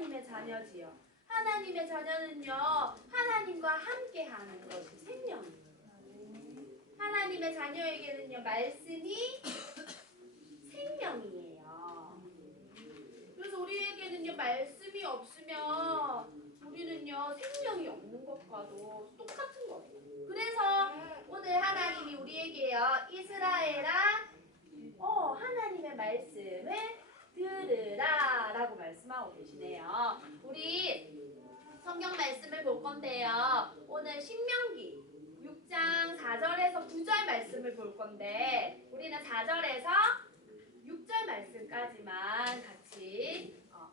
하나님의 자녀지요. 하나님의 자녀는요, 하나님과 함께 하는 것이 생명이에요. 하나님의 자녀에게는요, 말씀이 생명이에요. 그래서 우리에게는요, 말씀이 없으면 우리는요, 생명이 없는 것과도 똑같은 거예요. 그래서 오늘 하나님이 우리에게요, 이스라엘아, 어, 하나님의 말씀을 들으라 라고 말씀하고 계시네요. 우리 성경 말씀을 볼 건데요. 오늘 신명기 6장 4절에서 9절 말씀을 볼 건데 우리는 4절에서 6절 말씀까지만 같이 어,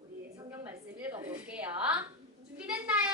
우리 성경 말씀 읽어볼게요. 준비됐나요?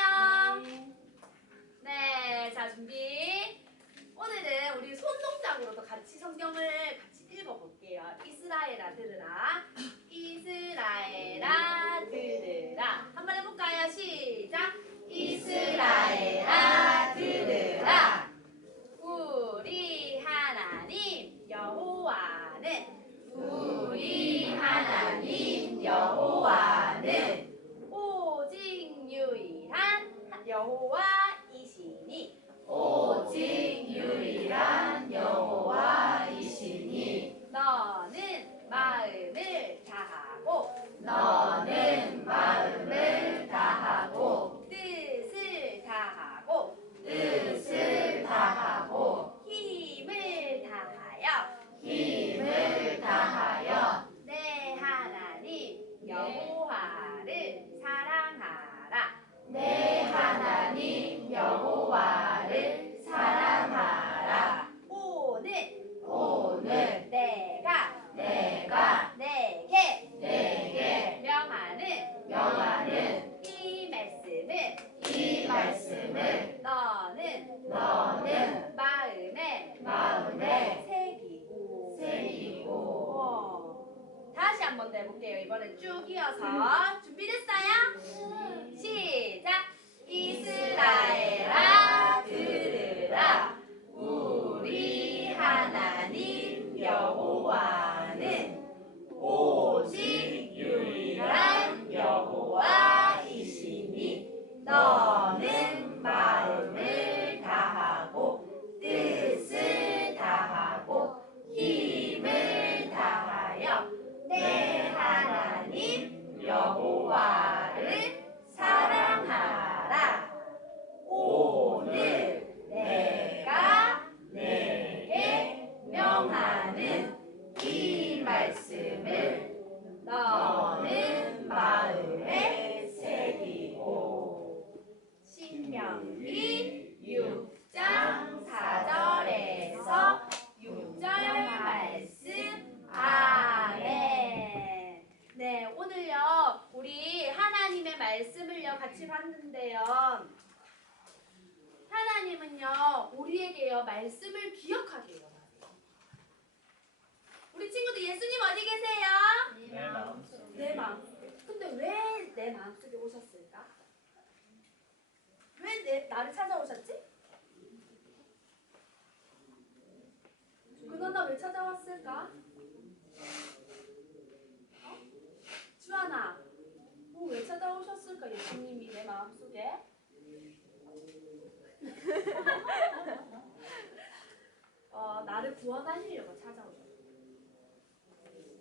어, 나를 구원하시려고 찾아오셨어.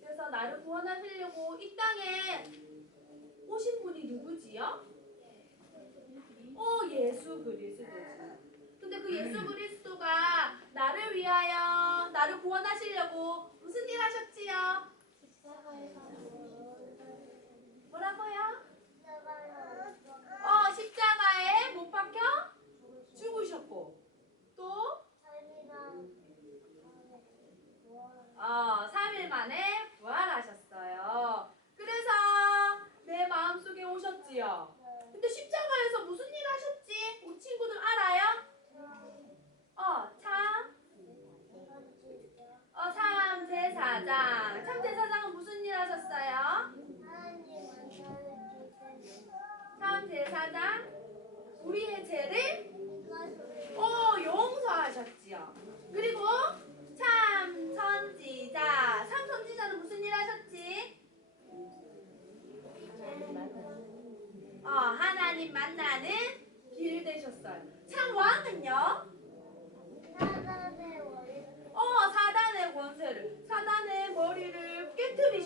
그래서 나를 구원하시려고 이 땅에 오신 분이 누구지요? 어, 예수 그리스도지. 근데 그 예수 그리스도가 나를 위하여 나를 구원하시려고 무슨 일 하셨지요? 뭐라고요? 어, 십자가에 못 박혀 죽으셨고 또 어, 3일 만에 부활하셨어요. 그래서 내 마음속에 오셨지요. 근데 십자가에서 무슨 일 하셨지? 우리 친구들 알아요? 어, 참, 어, 참 제사장.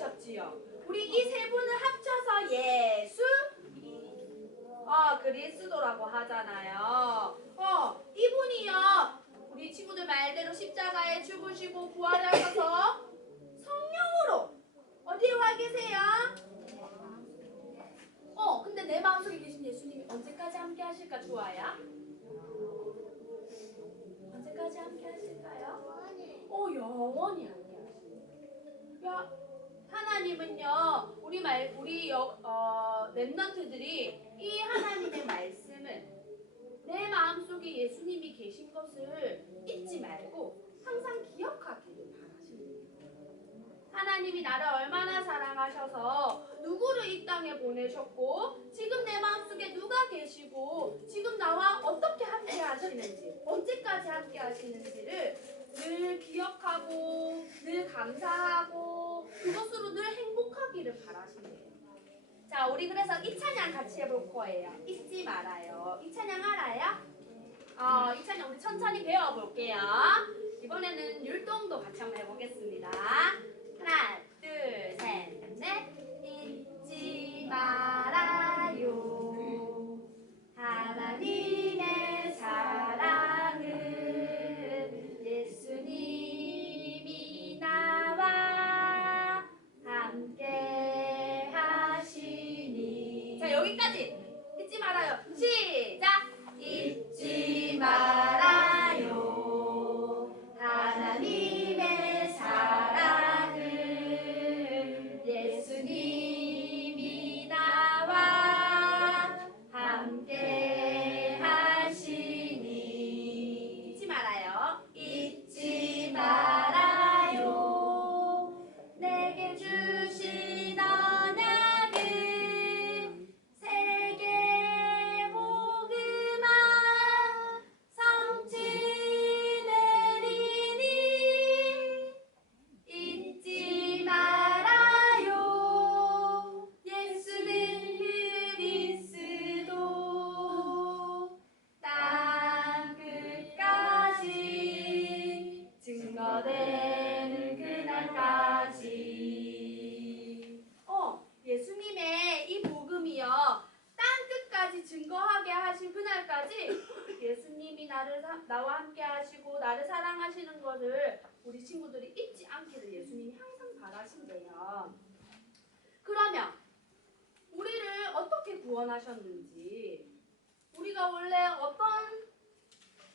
그리셨지요. 우리 이 세 분을 합쳐서 예수 어 그리스도라고 하잖아요. 어 이분이요 우리 친구들 말대로 십자가에 죽으시고 부활하셔서 성령으로 어디에 와 계세요? 어 근데 내 마음속에 계신 예수님이 언제까지 함께 하실까 좋아요? 언제까지 함께 하실까요? 어 영원히 함께 하십니다. 야 하나님은요 우리 말 우리 여, 어 랩런트들이 이 하나님의 말씀을 내 마음속에 예수님이 계신 것을 잊지 말고 항상 기억하기를 바라십니다. 하나님이 나를 얼마나 사랑하셔서 누구를 이 땅에 보내셨고 지금 내 마음속에 누가 계시고 지금 나와 어떻게 함께 하시는지 언제까지 함께 하시는지를 늘 기억하고 늘 감사하고 그것으로 늘 행복하기를 바라시네요. 자, 우리 그래서 이 찬양 같이 해볼 거예요. 잊지 말아요. 이 찬양 알아요? 어, 이 찬양 우리 천천히 배워볼게요. 이번에는 율동도 같이 한번 해보겠습니다. 하나, 둘, 셋, 넷. 잊지 말아요. 하셨는지 우리가 원래 어떤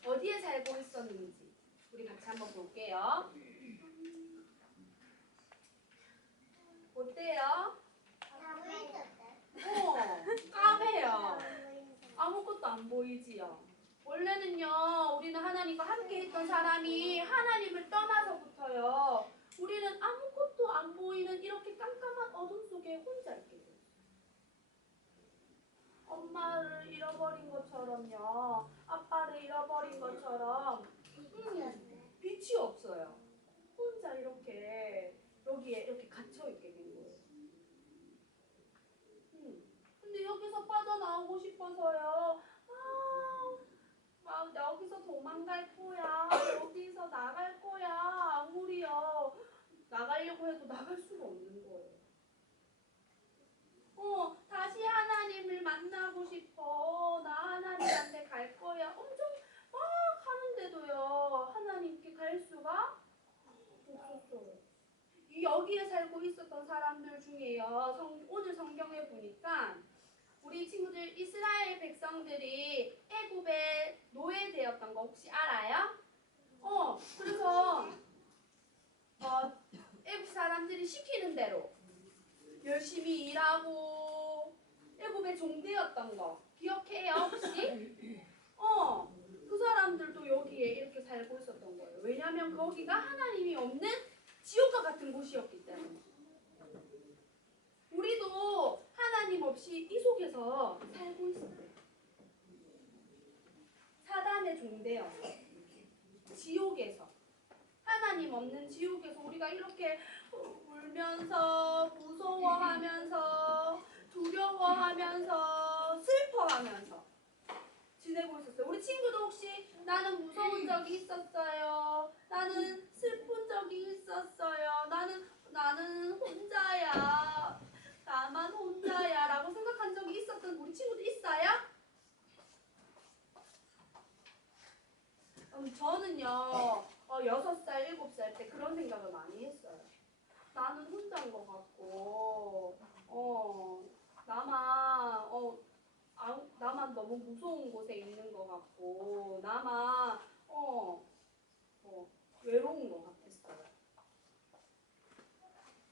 어디에 살고 있었는지 우리 같이 한번 볼게요. 어때요? 어, 까매요. 아무것도 안 보이지요. 원래는요, 우리는 하나님과 함께 했던 사람이 하나님을 떠나서부터요, 우리는 아무것도 안 보이는 이렇게 깜깜한 어둠 속에 혼자 있게 돼요. 엄마를 잃어버린 것처럼요, 아빠를 잃어버린 것처럼, 음, 빛이 없어요. 혼자 이렇게 여기에 이렇게 갇혀 있게 된 거예요. 음, 근데 여기서 빠져나오고 싶어서요. 아, 막 여기서 도망갈 거야. 여기서 나갈 거야. 아무리요. 나가려고 해도 나갈 수가 없는 거예요. 어, 다시 하나님을 만나고 싶어. 나 하나님한테 갈 거야. 엄청 막 하는데도요. 하나님께 갈 수가 없었어요. 이 여기에 살고 있었던 사람들 중에요. 성- 오늘 성경에 보니까 우리 친구들 이스라엘 백성들이 애굽에 노예되었던 거 혹시 알아요? 어, 그래서 어, 애굽 사람들이 시키는 대로 열심히 일하고 애굽에 종되었던 거 기억해요 혹시? 어, 그 사람들도 여기에 이렇게 살고 있었던 거예요. 왜냐하면 거기가 하나님이 없는 지옥과 같은 곳이었기 때문에. 우리도 하나님 없이 이 속에서 살고 있어요. 사단의 종되어 지옥에서 하나님 없는 지옥에서 우리가 이렇게 울면서 무서워하면서 두려워하면서 슬퍼하면서 지내고 있었어요. 우리 친구도 혹시 나는 무서운 적이 있었어요. 나는 슬픈 적이 있었어요. 나는 나는 혼자야. 나만 혼자야. 라고 생각한 적이 있었던 우리 친구들 있어요? 음, 저는요, 어, 6살, 7살 때 그런 생각을 많이 했어요. 나는 혼자인 것 같고, 어, 나만, 어, 아, 나만 너무 무서운 곳에 있는 것 같고, 나만, 어, 어, 외로운 것 같았어요.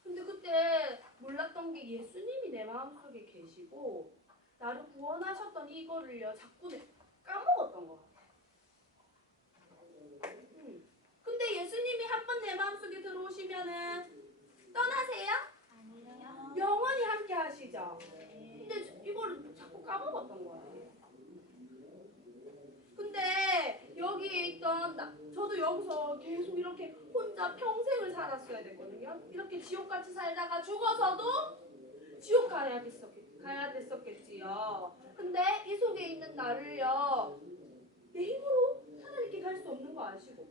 근데 그때 몰랐던 게 예수님이 내 마음속에 계시고, 나를 구원하셨던 이거를요, 자꾸 내- 까먹었던 것 같아요. 음. 근데 예수님이 한 번 내 마음속에 들어오시면은 떠나세요? 영원히 함께 하시죠. 근데 이거를 자꾸 까먹었던 것 같아요. 근데 여기에 있던 나, 저도 여기서 계속 이렇게 혼자 평생을 살았어야 됐거든요. 이렇게 지옥같이 살다가 죽어서도 지옥 가야 됐었겠, 가야 됐었겠지요. 근데 이 속에 있는 나를요, 내 힘으로 하나님께 갈 수 없는 거 아시고,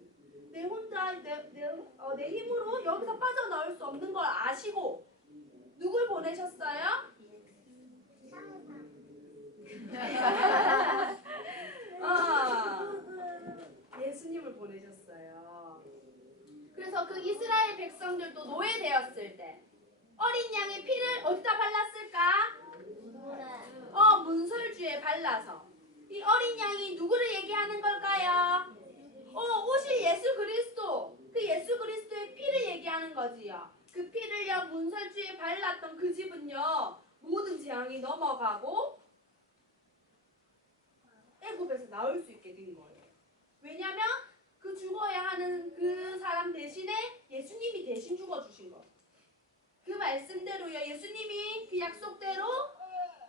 내 혼자 내, 내, 어, 내 힘으로 여기서 빠져나올 수 없는 걸 아시고, 누굴 보내셨어요? 아, 예수님을 보내셨어요. 그래서 그 이스라엘 백성들도 노예되었을 때 어린 양의 피를 어디다 발랐을까? 어, 문설주에 발라서. 이 어린 양이 누구를 얘기하는 걸까요? 어, 오실 예수 그리스도. 그 예수 그리스도의 피를 얘기하는 거지요. 그 피를요, 문설주에 발랐던 그 집은요, 모든 재앙이 넘어가고 애굽에서 나올 수 있게 된 거예요. 왜냐면 그 죽어야 하는 그 사람 대신에 예수님이 대신 죽어주신 거예요. 그 말씀대로요. 예수님이 그 약속대로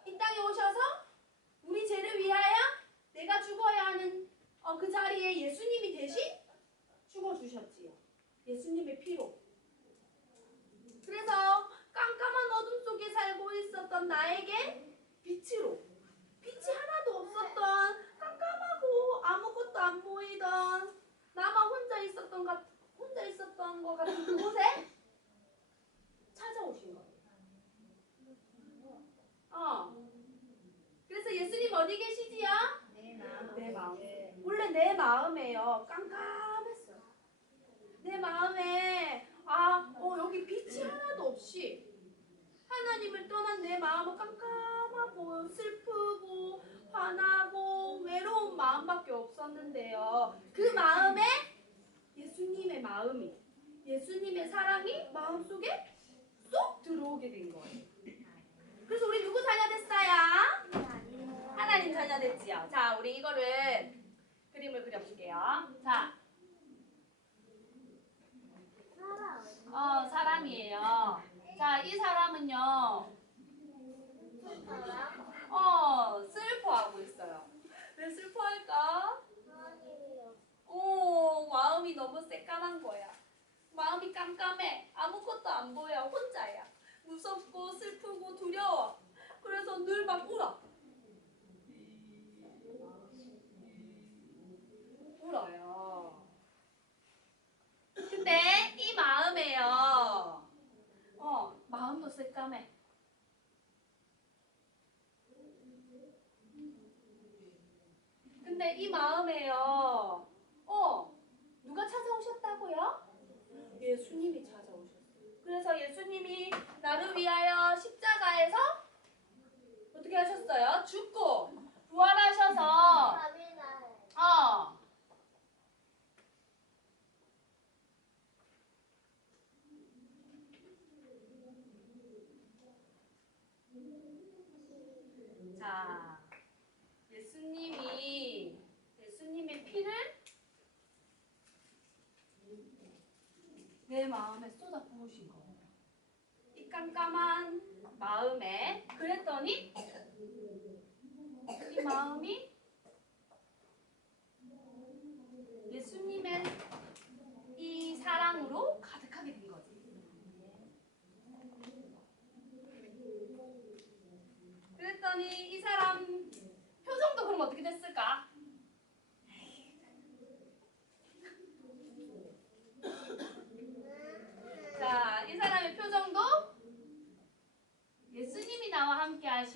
이 땅에 오셔서 우리 죄를 위하여 내가 죽어야 하는 어, 그 자리에 예수님이 대신 죽어주셨지요. 예수님의 피로. 그래서 깜깜한 어둠 속에 살고 있었던 나에게 빛으로 빛이 하나도 없었던 깜깜하고 아무것도 안 보이던 나만 혼자 있었던 것 혼자 있었던 것 같은 그곳에 찾아오신 거예요. 어. 그래서 예수님 어디 계시지요? 내 마음. 원래 내 마음에요. 깜깜했어요. 내 마음에 아, 어, 여기 빛이 하나도 없이 하나님을 떠난 내 마음은 깜깜하고 슬프고 화나고 외로운 마음밖에 없었는데요. 그 마음에 예수님의 마음이 사랑이 마음속에 쏙 들어오게 된 거예요. 그래서 우리 누구 자녀 됐어요? 하나님 자녀 됐지요. 자, 우리 이거를 그림을 그려볼게요. 자, 어, 사람이에요. 자, 이 사람은요, 어, 슬퍼하고 있어요. 왜 슬퍼할까? 오, 마음이 너무 새까만 거야. 마음이 깜깜해. 아무것도 안 보여. 혼자야. 무섭고 슬프고 두려워. 그래서 늘 막 울어. 울어요. 근데 이 마음에요. 어, 마음도 새까매. 근데 이 마음에요. 어, 누가 찾아오셨다고요? 예수님이 찾아오셨어요. 그래서 예수님이 나를 위하여 십자가에서 어떻게 하셨어요? 죽고 부활하셔서 어. 자, 예수님이 예수님의 피를 내 마음에 쏟아 부으신 거예요. 이 깜깜한 마음에 그랬더니 이 마음이 예수님의 이 사랑으로 가득하게 된 거지. 그랬더니 이 사람 표정도 그럼 어떻게 됐을까? 자, 이 사람의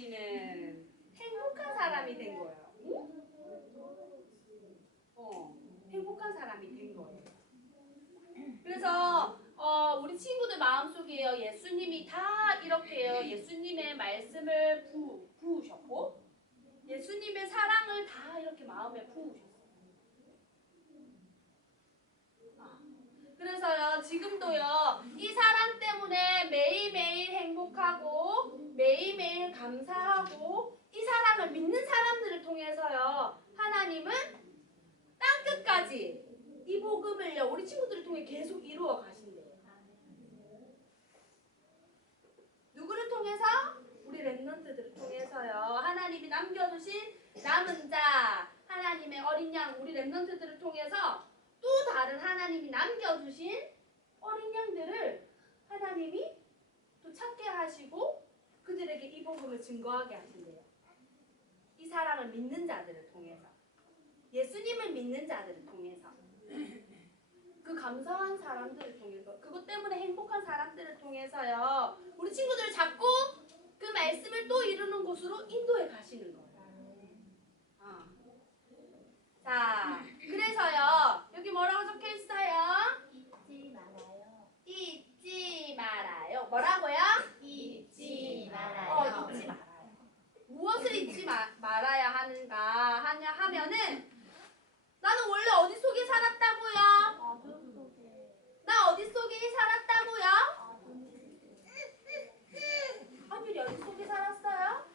우리는 행복한 사람이 된 거예요. 어, 행복한 사람이 된 거예요. 그래서 어, 우리 친구들 마음속에요. 예수님이 다 이렇게요. 예수님의 말씀을 부, 부으셨고 예수님의 사랑을 다 이렇게 마음에 부으셨어요. 아, 그래서요, 지금도요, 이 사랑 때문에 매일매일 행복하고, 매일매일 감사하고, 이 사랑을 믿는 사람들을 통해서요, 하나님은 땅 끝까지 이 복음을요, 우리 친구들을 통해 계속 이루어 가신대요. 누구를 통해서? 우리 랩런트들을 통해서요, 하나님이 남겨두신 남은 자, 하나님의 어린 양, 우리 랩런트들을 통해서 또 다른 하나님이 남겨주신 어린 양들을 하나님이 또 찾게 하시고 그들에게 이 복음을 증거하게 하신대요. 이 사랑을 믿는 자들을 통해서 예수님을 믿는 자들을 통해서 그 감사한 사람들을 통해서 그것 때문에 행복한 사람들을 통해서요 우리 친구들 자꾸 그 말씀을 또 이루는 곳으로 인도에 가시는 거예요. 아. 자, 그래서요 여기 뭐라고 적혀 있어요? 잊지 말아요. 잊지 말아요. 뭐라고요? 잊지 말아요. 어, 잊지 말아요. 무엇을 잊지 마, 말아야 하는가 하냐 하면은 나는 원래 어디 속에 살았다고요? 나 어디 속에 살았다고요? 어둠 한율이 어디 속에 살았어요?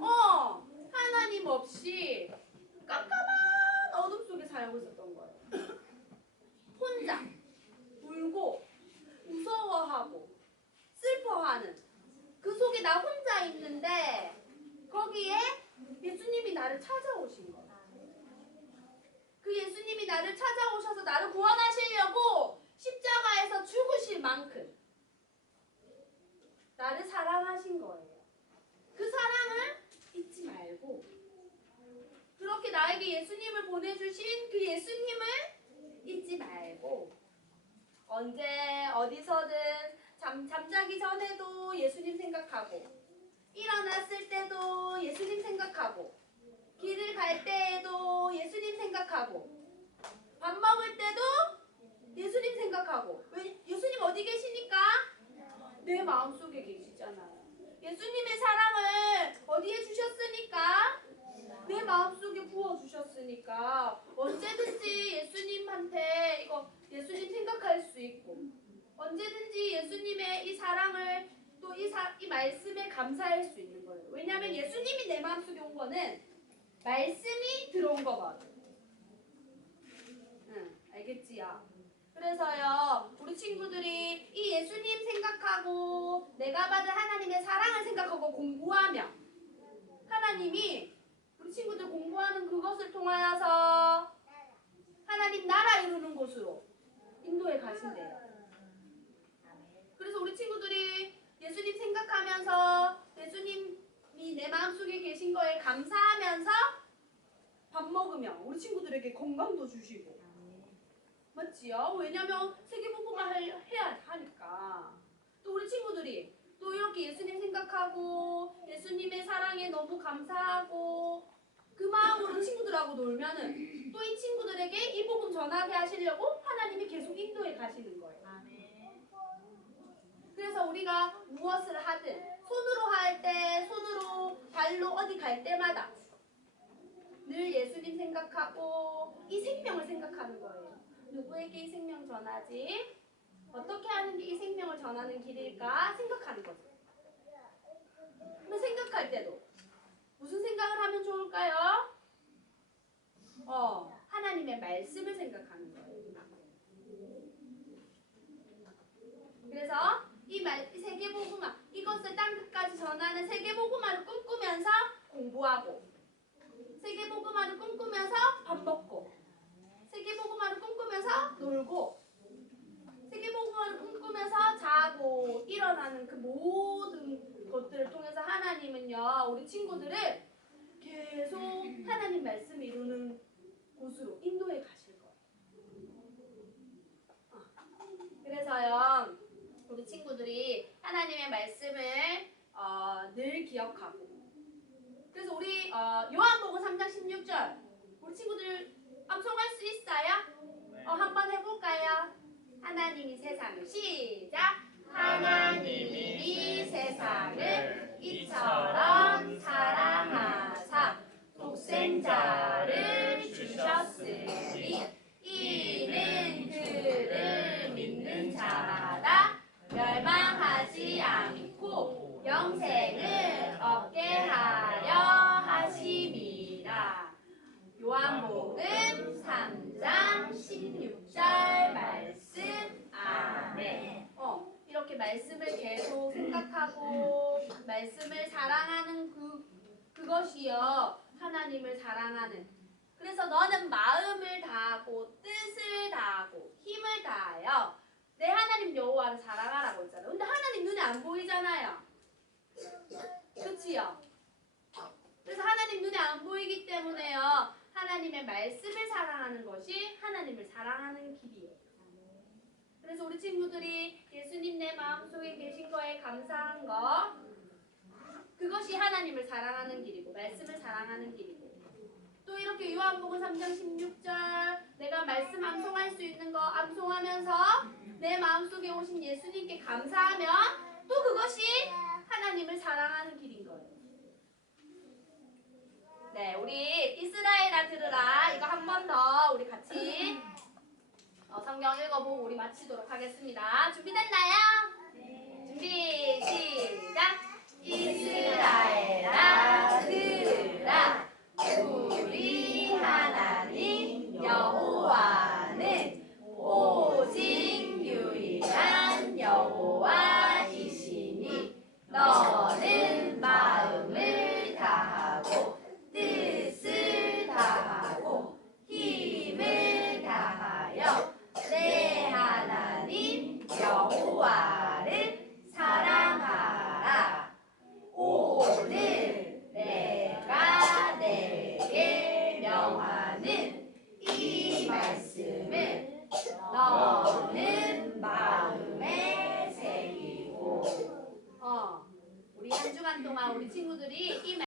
어, 하나님 없이 깜깜한 어둠 속에 살고 있었던 거예요. 혼자 울고 무서워하고 슬퍼하는 그 속에 나 혼자 있는데 거기에 예수님이 나를 찾아오신 거예요. 그 예수님이 나를 찾아오셔서 나를 구원하시려고 십자가에서 죽으실 만큼 나를 사랑하신 거예요. 그 사랑을 잊지 말고 그렇게 나에게 예수님을 보내주신 그 예수님을 잊지 말고 언제 어디서든 잠, 잠자기 전에도 예수님 생각하고 일어났을 때도 예수님 생각하고 길을 갈 때에도 예수님 생각하고 밥 먹을 때도 예수님 생각하고. 왜 예수님 어디 계시니까? 내 마음속에 계시잖아요. 예수님의 사랑을 어디에 주셨으니까? 내 마음속에 부어 주셨으니까. 언제든지 예수님한테 이거 예수님 생각할 수 있고 언제든지 예수님의 이 사랑을 또이 이 말씀에 감사할 수 있는 거예요. 왜냐하면 예수님이 내 마음속에 온 거는 말씀이 들어온 거거든. 응, 알겠지요? 그래서요, 우리 친구들이 이 예수님 생각하고 내가 받은 하나님의 사랑을 생각하고 공부하며 하나님이 우리 친구들 공부하는 그것을 통하여서 하나님 나라 이루는 곳으로 인도에 가신대요. 그래서 우리 친구들이 예수님 생각하면서 예수님이 내 마음속에 계신 거에 감사하면서 밥 먹으며 우리 친구들에게 건강도 주시고 맞지요? 왜냐면 세계복음을 할- 해야 하니까 또 우리 친구들이 또 이렇게 예수님 생각하고 예수님의 사랑에 너무 감사하고 그 마음으로 친구들하고 놀면은 또 이 친구들에게 이 복음 전하게 하시려고 하 나님이 계속 인도에 가시는 거예요. 그래서 우리가 무엇을 하든 손으로 할 때 손으로 발로 어디 갈 때마다 늘 예수님 생각하고 이 생명을 생각하는 거예요. 누구에게 이 생명 전하지? 어떻게 하는 게 이 생명을 전하는 길일까 생각하는 거죠. 근데 생각할 때도 무슨 생각을 하면 좋을까요? 어, 하나님의 말씀을 생각하는 거예요. 그래서 이 말, 이 세계복음화 이것을 땅 끝까지 전하는 세계복음화를 꿈꾸면서 공부하고 세계복음화를 꿈꾸면서 밥 먹고 세계복음화를 꿈꾸면서 놀고 세계복음화를 꿈꾸면서 자고 일어나는 그 모든 것들을 통해서 하나님은요 우리 친구들을 계속 하나님 말씀 이루는 곳으로 인도해 가실 거예요. 어. 그래서요 우리 친구들이 하나님의 말씀을 어, 늘 기억하고 그래서 우리 어, 요한복음 3장 16절 우리 친구들 암송할 수 있어요? 어, 한번 해볼까요? 하나님이 세상을 시작! 하나님이 세상을 이처럼 사랑하사 독생자를 것이요 하나님을 사랑하는. 그래서 너는 마음을 다하고 뜻을 다하고 힘을 다하여 내 하나님 여호와를 사랑하라고 했잖아요. 근데 하나님 눈에 안 보이잖아요. 그치요? 그래서 하나님 눈에 안 보이기 때문에요. 하나님의 말씀을 사랑하는 것이 하나님을 사랑하는 길이에요. 그래서 우리 친구들이 예수님 내 마음속에 계신 거에 감사한 거 그것이 하나님을 사랑하는 길이고 말씀을 사랑하는 길이고 또 이렇게 요한복음 3장 16절 내가 말씀 암송할 수 있는 거 암송하면서 내 마음속에 오신 예수님께 감사하면 또 그것이 하나님을 사랑하는 길인 거예요. 네, 우리 이스라엘아 들으라 이거 한 번 더 우리 같이 어, 성경 읽어보고 우리 마치도록 하겠습니다. 준비됐나요? 준비 시작. 이스라엘아 들으라